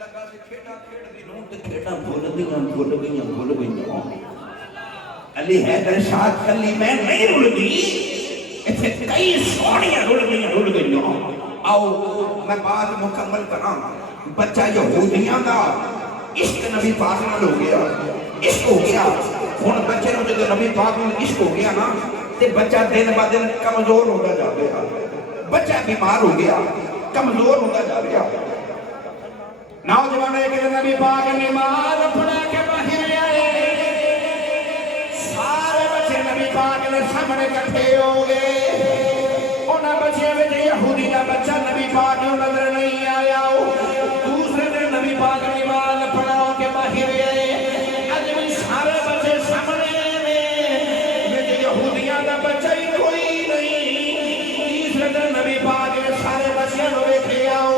लगा से खेड़ा खेड़ दी नूं ते खेड़ा भुल गईयां अली हैदर शाह कली मैं नहीं रुलदी इत्थे कई सोहणियां रुल गईयां आओ मैं बात मुकम्मल करा बच्चा यहूदियां दा इश्क नबी पाक नाल हो गया इश्क हो गया हुण बच्चे नूं जदों नबी पाक नाल इश्क हो गया ना ते बच्चा दिन ब दिन कमजोर होता जाएगा बच्चा बीमार हो गया कमजोर होता जा रहा नौजवान एक दिन नबी पाक नमाज पढ़ा के बाहर आए सारे बच्चे नबी पाक के सामने इकट्ठे हो गए उन्होंने बच्चों में यहूदी का बच्चा नबी पाक को नजर नहीं आया दूसरे दिन नबी पाक नमाज पढ़ा के बाहर आए अज भी सारे बच्चे सामने में यहूदियों का बच्चा ही कोई नहीं तीसरे दिन नबी पाक के सारे बच्चों को वेखे आओ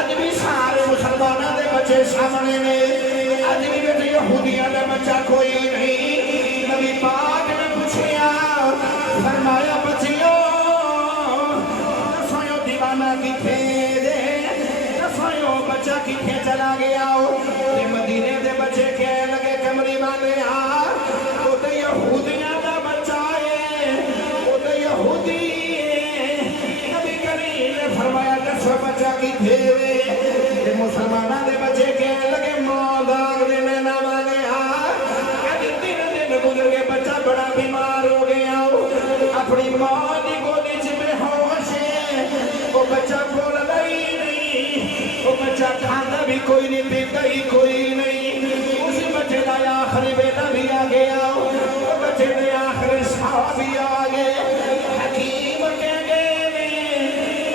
अज भी सारे मुसलमानों के बच्चे सामने ने अज भी यहूदियों का बच्चा कोई नहीं नबी पाक ने पूछा फरमाया बच्चियों दसो दीवाना किथे दे दसो बच्चा किथे चला गया मदीने के बच्चे कह लगे कमरी वाले वो तो यहूदियों का बच्चा है वो तो यहूदी नबी करीम ने फरमाया दसो बच्चा किथे वे मुसलमानों के बच्चे कह लगे मां दाग दे मैं ना मांगे गुजर के बच्चा बड़ा बीमार हो गया अपनी मां की गोदी च बेहोश वो बच्चा बोलता ही नहीं वो बच्चा खाता भी कोई नहीं पीता ही कोई नहीं उस बच्चे का आखिरी बेटा भी आ गया वो बच्चे के आखिरी साह भी आ गए हकीम कह गए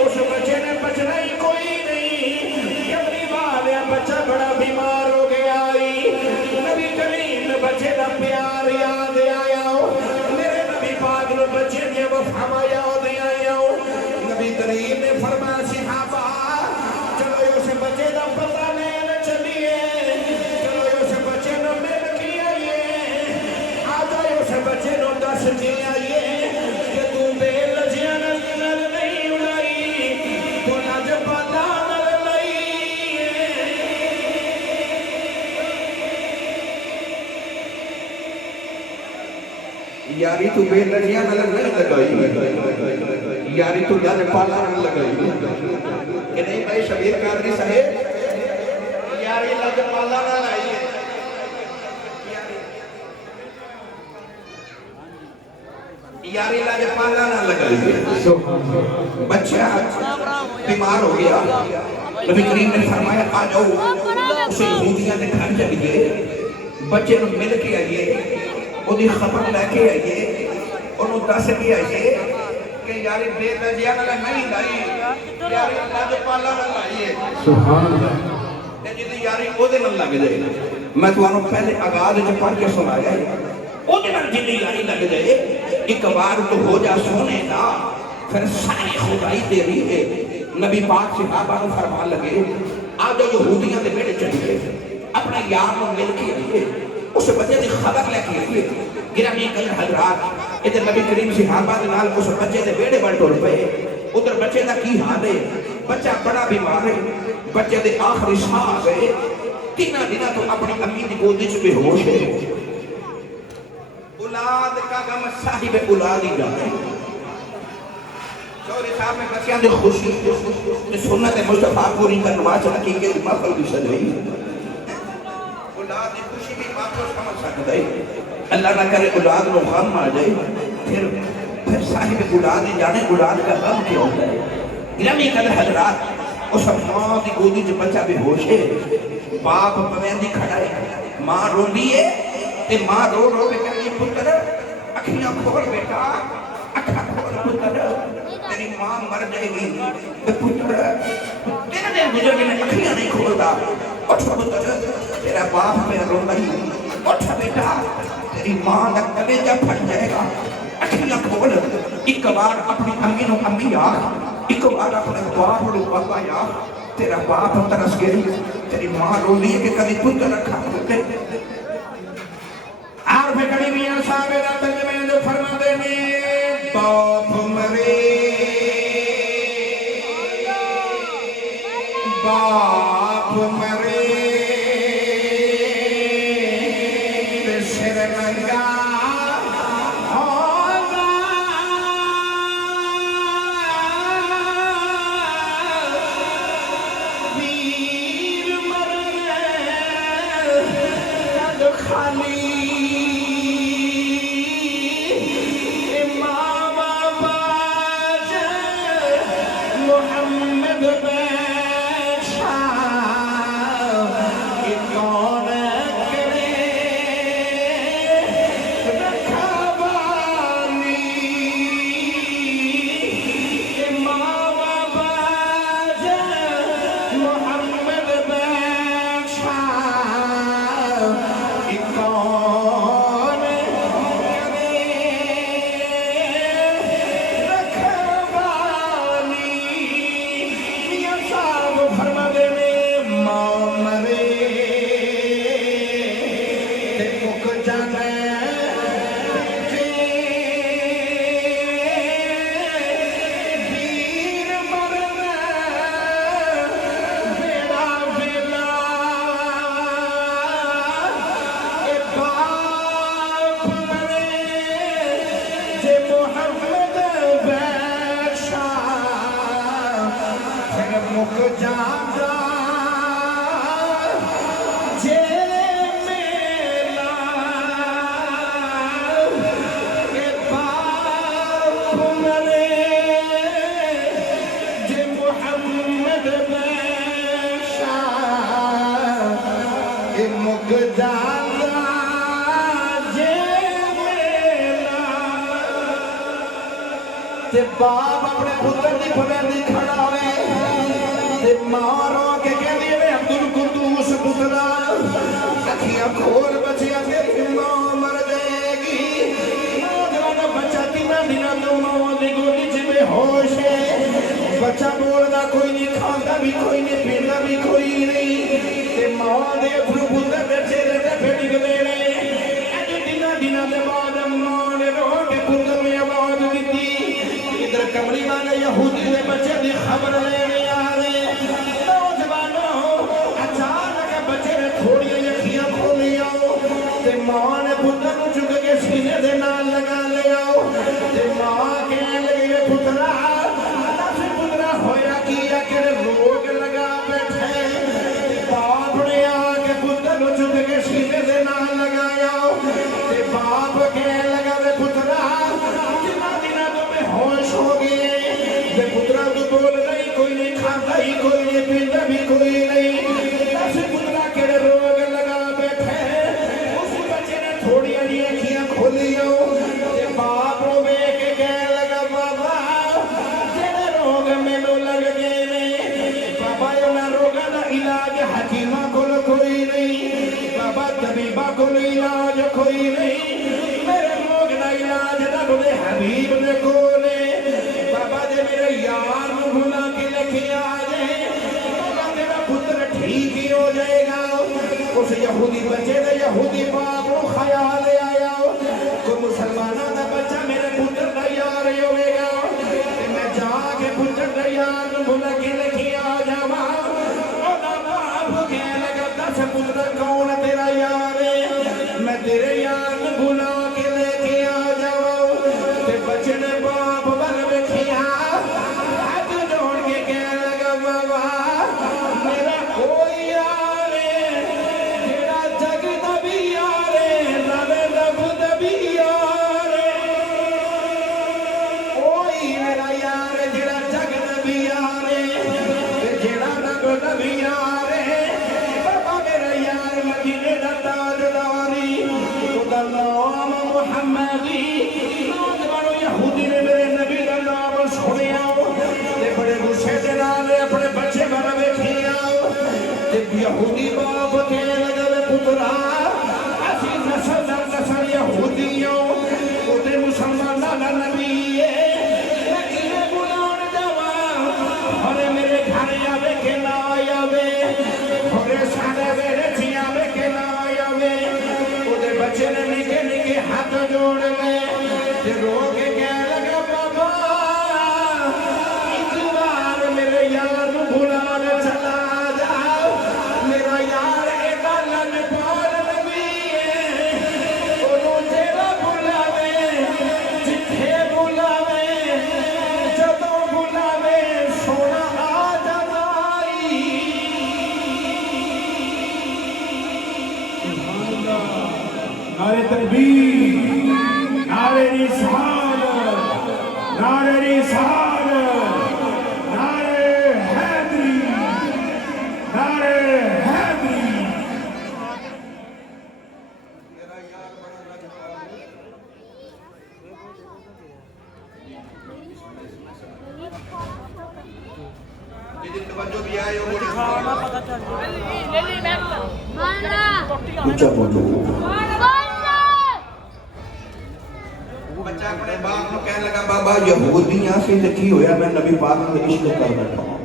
उस बच्चे ने बचना ही कोई नहीं अपनी मां बच्चा बड़ा बीमार हो गया नबी करीम ने बच्चे का प्यार याद आया मेरे नबी पाक ने बच्चे की वफा याद आया नबी करीम ने फरमाया सहाबा चलो उस बच्चे का पता लेने चलिए चलो उस बच्चे ने मिल के आइए आ जाए उस बच्चे ने दस के आइए कि तू बेलजियां नल नहीं उड़ाई तू लजपाला नल नहीं यारी तू बेलजियां नल नहीं लगाई यारी तू लजपाला नल लगाई कि नहीं भाई शबीर कादरी साहब यारी लजपाला नल आई यारी लजपाला नल लगाई बच्चा बीमार हो गया नबी करीम ने फरमाया आ जाओ उसे यहूदियों के घर चलिए बच्चे को मिल के आइए ਉਹਦੀ ਖਬਰ ਲੈ ਕੇ ਆਈਏ ਉਹਨੂੰ ਦੱਸ ਕੇ ਆਈਏ ਕਿ ਯਾਰੀ ਬੇਲਜਿਆ ਨਾਲ ਨਹੀਂ ਲਾਈ ਯਾਰੀ ਲਜਪਾਲਾ ਨਾਲ ਲਾਈਏ ਸੁਭਾਨ ਅੱਲਾਹ ਤੇ ਜਿਹਦੀ ਯਾਰੀ ਉਹਦੇ ਨਾਲ ਲੱਗ ਜਾਏ ਮੈਂ ਤੁਹਾਨੂੰ ਪਹਿਲੇ ਆਗਾਜ਼ ਵਿੱਚ ਪੜ੍ਹ ਕੇ ਸੁਣਾਇਆ ਉਹਦੇ ਨਾਲ ਜਿਹਦੀ ਯਾਰੀ ਲੱਗ ਜਾਏ ਇੱਕ ਵਾਰ तो हो जा सोने का फिर सारी खुदाई तेरी है नबी पाक सहाबा को फरमान लगे आ जाओ यहूदियों के बेटे चलिए अपने यार को मिल के आइए उस बच्चे की खबर लेके आइए गिरामी कल हजरात इधर नबी करीम सहाबा के नाल उस बच्चे के बेड़े बल टुर पे उधर बच्चे का की हाल है बच्चा बड़ा बीमार है बच्चे के आखिरी साह आ गए 3 दिन तो अपनी अम्मी की गोदी च बेहोश है औलाद का गम साहिब औलाद ही जाने चौधरी साहब में बच्चों की खुशी सुन्नत मुस्तफा पूरी करने वास्ते हकीकत महफिल की सजाई औलाद की खुशी भी बातों समझ सकता है अल्लाह ना करे औलाद को गम आ जाए फिर साहिब औलाद जाने औलाद का गम क्या होता है गिरामी कदर हजरात उस मां की गोदी च बच्चा बेहोश है बाप पवेंदी खड़ा है मां रोंदी है ते मां रो रो के कहती पुत्र अखियां खोल बेटा अखा खोल पुत्र तेरी मां मर जाएगी ते पुत्र तेरे दिन गुजर के मैं अखियां नहीं खोलता उठ पुत्र तेरा बाप पे रोंदा ही उठ बेटा तेरी मां का कलेजा फट जाएगा अखियां खोल एक बार अपनी अम्मी नु अम्मी आख एक बार अपने बाप नु पापा आख तेरा बाप तरस गई तेरी मां रोंदी है कि कभी पुत्र अखा खोले आर फिकड़ी मियां साहब दा तर्जुमे जो फरमाते ने बाप मरे बाप मरे ते सिर नंगा होगा वीर मरे कद खाली मुख जादा जे मेला के बाप मरे जे मुहम्मद बैशा के मुख जादा जे मेला ते बाप अपने पुत्र की फलंदी खड़ा होवे मारो के कहती है अब्दुल कुद्दूस पुत्रा अखियां खोल बचिया तेरी मां मर जाएगी नौजवान बच्चा 3 दिनों तो मां की गोदी च बेहोश है बच्चा बोलता कोई नहीं खाता भी कोई नहीं पीता भी कोई नहीं ते मां दे अथरू पुत्र दे चेहरे ते फिटिक दे रहे अज 3 दिनों के बाद मां ने रो के पुत्र में आवाज दी इधर कमली वाले यहूदी के बच्चे की खबर लेने आ रहे मां ने पुत्र को चुक के सीने दे नाल लगा लिया ते मां कहने लगी पुत्रा दस पुत्रा होया की आखिर रोग लगा बैठे बाप ने आके पुत्र को चुक के सीने दे नाल लगाया ते बाप कहने लगा वे पुत्रा कितना दिना तो बेहोश हो गए ते पुत्रा तू बोल नहीं कोई नहीं खाता ही कोई नहीं पीता भी कोई नहीं दस पुत्रा केड़े रोग लगा बैठे थोड़ी अखियां खोलियो ते बाप रो वेख के कहने लगा बाबा जेड़े रोग मैनू लग गए ने बाबा उन्हां रोगां दा इलाज हकीमां कोल कोई नहीं बाबा तबीबा कोल इलाज कोई नहीं मेरे रोग दा इलाज रब दे हबीब दे कोल बाबा जे मेरे यार नू बुला के लेके आ जाए बाबा तेरा पुत्र ठीक ही हो जाएगा उस यहूदी बच्चे दे यहूदी बाप को ख्याल आया कोई मुसलमाना का बच्चा मेरे पुत्र का यार होगा मैं जाके पुत्र का यार बुला के लेके आ जावा बाप कहने लगा दस पुत्र कौन तेरा यार है मैं तेरे यार बुला के लेके आ जावा ते बच्चे ने बाप बल वेखिया हाथ जोड़ के कहने लगा बाबा मेरा कोई यार है अपने बच्चे बल वेखिया यहूदी बाप कहने लगा पुत्रा असी नस्ल दर नस्ल यहूदियों उते मुसलमाना दा नबी है मैं किने बुलाउण जावा अरे मेरे घर आवे के ना आवे अरे साडे वेरे च आवे के ना आवे उते बच्चे ने निके निके हाथ जोड़ ले ते रो के कहने लगा बाबा एक बार मेरे यार नू बुला ले चला जा नारे तकबीर, नारे रिसालत, नारे रिसालत, नारे हैदरी, नारे हैदरी। ऊंचा बोलो। बच्चा अपने बाप को कहने लगा बाबा यहूदियां से लिखी होया मैं नबी पाक को इश्क कर बैठा हूं।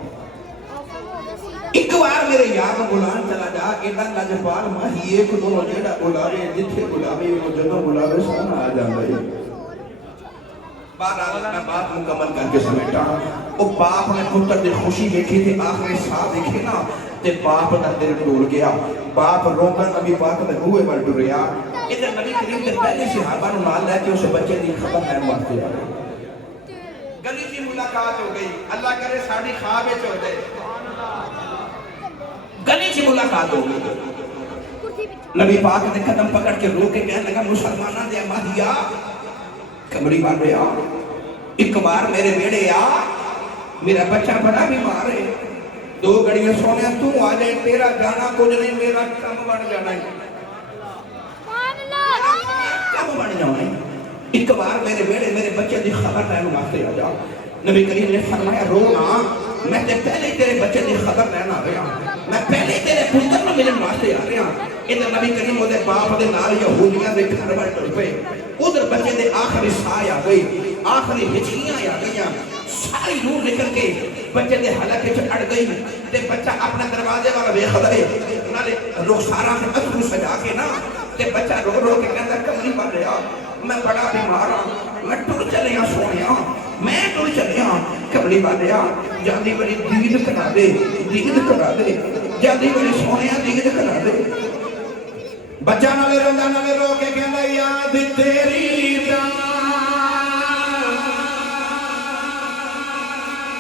एक बार मेरे याद बुलान चला जा एडा लजपाल माही एक दोनों जेड़ा बुलावे जिथे बुलावे वो जदों बुलावे सोना आ जांदा है। मैं बात मुकम्मल करके समेटा वो बाप ने पुत्र की खुशी देखी थी आखिरी साह देखे ना ते बाप का दिल डोल गया। बाप रोंदा नबी पाक दे बूहे वल टुरिया इधर नबी करीम दे पहले सहाबा नु नाल लेके उस बच्चे की खबर लैन वास्ते आ गए। गली च मुलाकात हो गई अल्लाह करे साडी ख्वाब विच हो जाए। गली च मुलाकात हो गई नबी पाक ने कदम पकड़ के रोक के कहने लगा मुसलमाना दे माहिया कमरी बांधे आ एक बार मेरे बेड़े आ मेरा बच्चा बड़ा बीमार है। 2 घड़ियां सोने तू आ जाए तेरा जाना कुछ नहीं मेरा कम बन जाना है कम बन जाना है। एक बार मेरे बेड़े मेरे बच्चे की खबर लैन वास्ते आ जा। नबी करीम ने फरमाया रो ना मैं ते पहले तेरे बच्चे की खबर लैन आ रहा मैं पहले तेरे पुत्र को मिलने वास्ते आ रहा। इधर नबी करीम ओदे बाप दे नाल यहूदियां दे घर वल टुर पे उधर बच्चे दे आखिरी साह आ गई आखिरी हिचकियां आ गईयां सारी रूह निकल के बच्चे दे हलके च अड़ गई ते बच्चा अपने दरवाजे वाला वेखदा है नाले रुखसारा से अथरू सजा के ना ते बच्चा रो रो के कहंदा कमली पा रहा मैं बड़ा बीमार हां मैं टुर चलिया सोनिया मैं टुर चलिया कमली पा रहा जल्दी बड़ी दीद करा दे जल्दी बड़ी सोनिया दीद करा दे। बच्चा नाले रोंदा नाले रो के कहंदा याद तेरी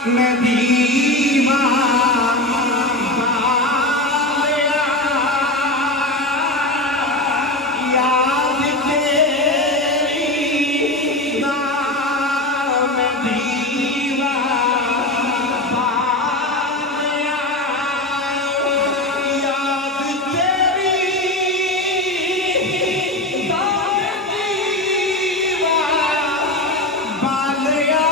मैं दीवाना याद तेरी मैं दीवाना याद तेरी बालिया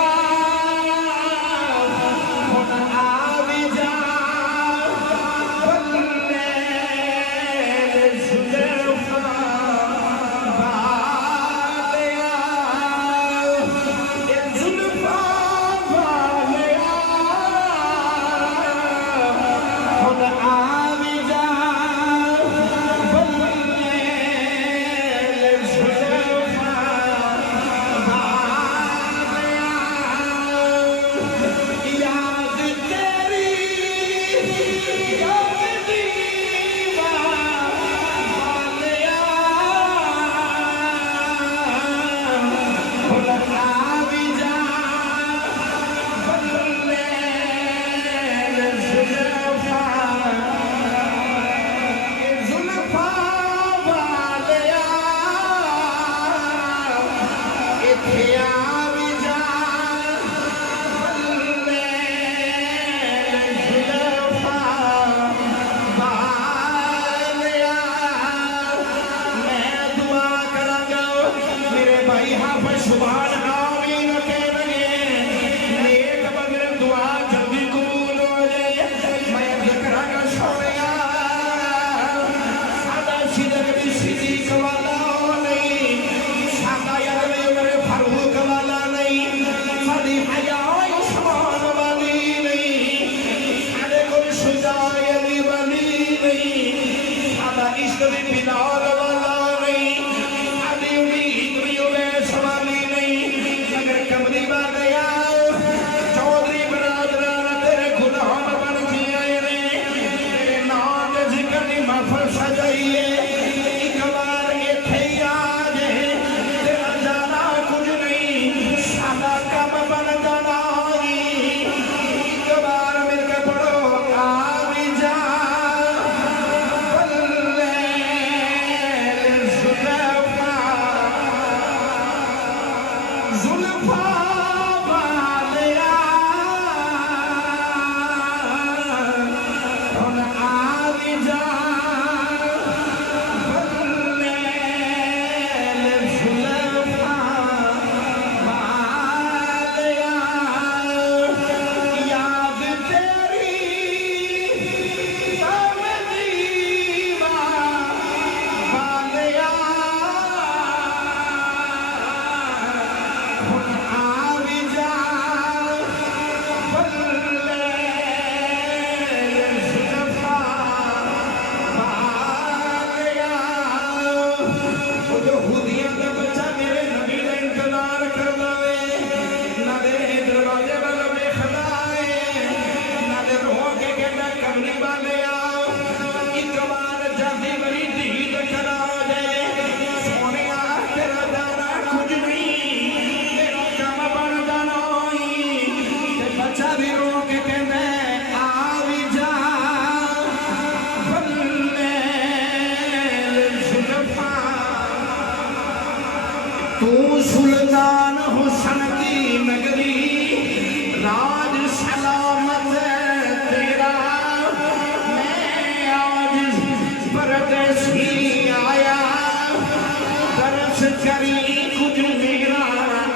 बस करी कुछ मेरा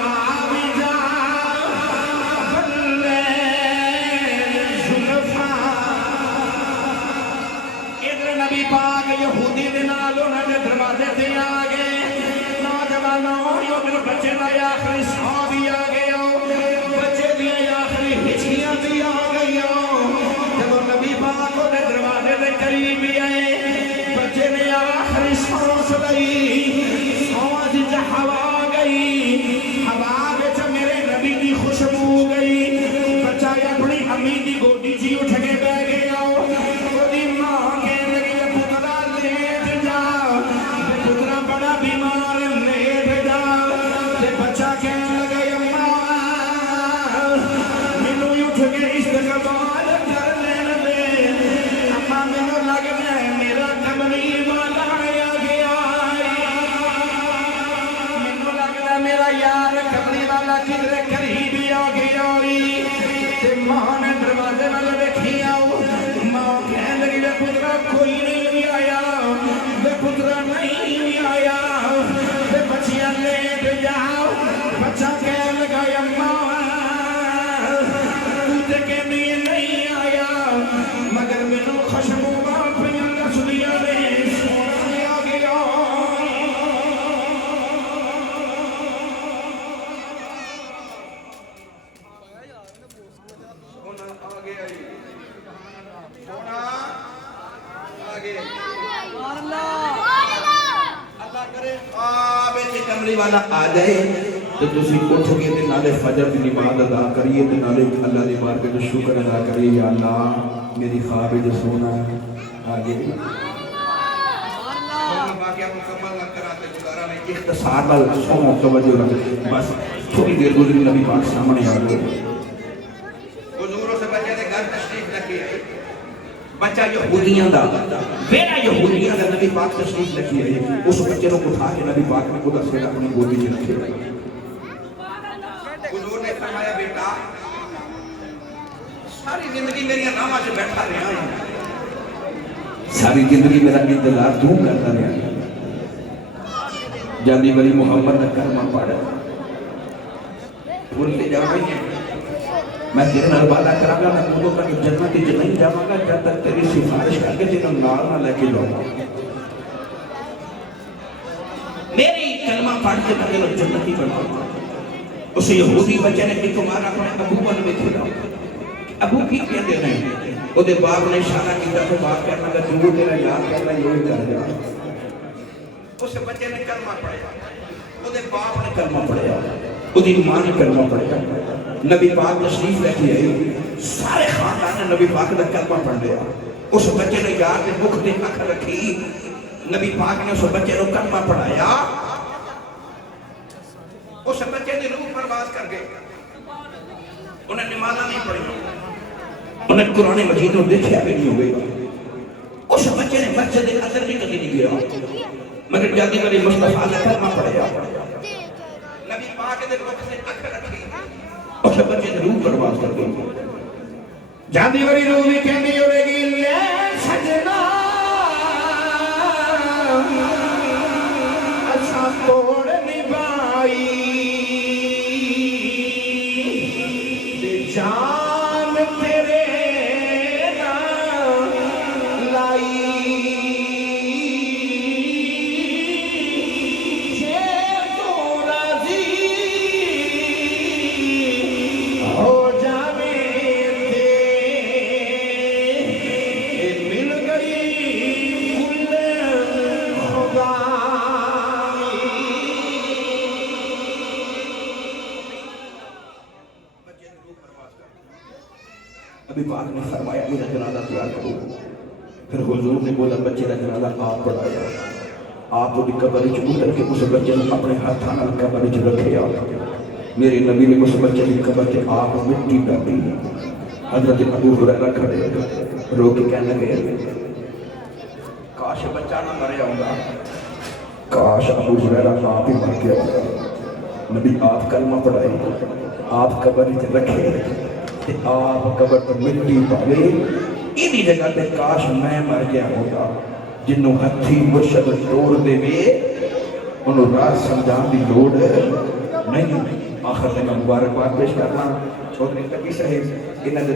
आविजा बल्ले जुल्फा इधर नबी पाक यहूदी दे नाल उन्हां दे दरवाजे ते आ गए नौजवानों उधर बच्चे दा आखिरी सौ भी आ गया बच्चे दी आखिरी हिचकियां भी आ गई जब नबी पाक दे दरवाजे दे करीब आए बच्चे ने आखिरी सांस ली सांस च हवा गई हवा विच मेरे नबी की खुशबू गई बच्चा अपनी अम्मी की गोदी च उठ के बह गया ओदी मां कहने लगी पुत्रा लेट जा पुत्रा बड़ा बीमार लेट जा बच्चा कहने लगा अम्मा मैनू उठ के इस्तकबाल कर लेन दे अम्मा मैनू लगता है मेरा कमली वाला आ गया मैनू लगता मेरा यार कमली वाला किधरे करीब आ गया ते मां ने दरवाजे वाल देखी आओ मां कहने लगी वे पुत्रा कोई नहीं आया वे पुत्रा नहीं आया वे बच्चियां लेट जाओ बच्चा कहने लगा अम्मा तू ते कहनी नहीं आया मगर मैनू खुशबू पियां दसदियां ने सोना आ गया कमली वाला आ जाए तो तुसी उठ के ते नाले फजर की नमाज अदा करिए ते नाले अल्लाह दी बारगाह में शुक्र अदा करिए या अल्लाह मेरी ख्वाब जो सोना आ गई वाकया मुकम्मल न कराते गुजारा नहीं इख्तिसार वाल सोना तवज्जो रख बस थोड़ी देर गुजरी नबी पाक सामने आ गए हुजूर से बच्चे ने घर तशरीफ रखी बच्चा यहूदियां दा वेड़ा यहूदियां दा नबी पाक तशरीफ रखी है उस बच्चे को उठा के नबी पाक ने खुदा से अपनी गोदी में रखे हुजूर ने फरमाया बेटा सारी जिंदगी मेरी नामा से बैठा रहा सारी जिंदगी मेरा इंतजार तू करता रहा जानी वाली मोहम्मद का कलमा पढ़ भूल ले जाओगे मैं तेरे नाल वादा करांगा मैं उदों तक जन्नत च नहीं जावांगा जब तक तेरी सिफारिश करके तेरे नाल ना लेके जाऊंगा मेरी कलमा पढ़ के मैं तेरे जन्नती बनाऊंगा उस यहूदी बच्चे ने एक बार अपने अबू बन में खिला अबू की कहते नहीं ओदे बाप ने इशारा किया तो बाप कहना लगा तू तेरा याद करना यही कर जा उस बच्चे ने कलमा पढ़ा ओदे बाप ने कलमा पढ़ा ओदी मां ने कलमा पढ़ा नबी पाक तशरीफ लेके आई सारे खानदान ने नबी पाक का कलमा पढ़ लिया उस बच्चे ने यार के मुख ते अख रखी नबी पाक ने उस बच्चे को कलमा पढ़ाया उस बच्चे ने रूह परवास कर गए उन्हें नमाज़ नहीं पढ़ी उन्हें कुरान मजीद को देखा भी नहीं हो गई उस बच्चे ने मस्जिद के अंदर भी कभी नहीं गया मगर जाती वाली मुस्तफा ने कलमा पढ़ाया नबी पाक ने मुख से अख रखी उस बच्चे ने रूह परवास कर गई जाती वाली रूह भी कहनी होगी ले सजना अच्छा तोड़ निभाई जान तेरे नाम लाई जे तो राजी हो जावे ते मिल गई कुल खुदा अभी पाक ने फरमाया मेरा जनाजा तैयार करो फिर हुजूर ने बोला बच्चे का जनाजा आप पढ़ाया आप वो कब्र च उतर के उस बच्चे को अपने हाथों नाल कब्र च रखे मेरे नबी ने उस बच्चे की कब्र च आप मिट्टी डाली हजरत अबू हुरैरा खड़े रो के कहने लगे काश बच्चा ना मरे होगा काश अबू हुरैरा आप ही मर गया होगा नबी आप कलमा पढ़ाए आप कब्र च रखे आप कब्र पर मिट्टी पावे इन्हीं जगह पे काश मैं मर गया होगा जिन्हों हथी मुर्शद तोड़ देवे ਉਹਨੂੰ ਰਾਹ ਸਮਝਾਉਣ ਦੀ ਲੋੜ ਨਹੀਂ। ਆਖਰ ਤੇ ਮੈਂ ਮੁਬਾਰਕਬਾਦ ਪੇਸ਼ ਕਰਨਾ ਚੌਧਰੀ ਤਕੀ ਸਾਹਿਬ ਇਹਨਾਂ ਦੇ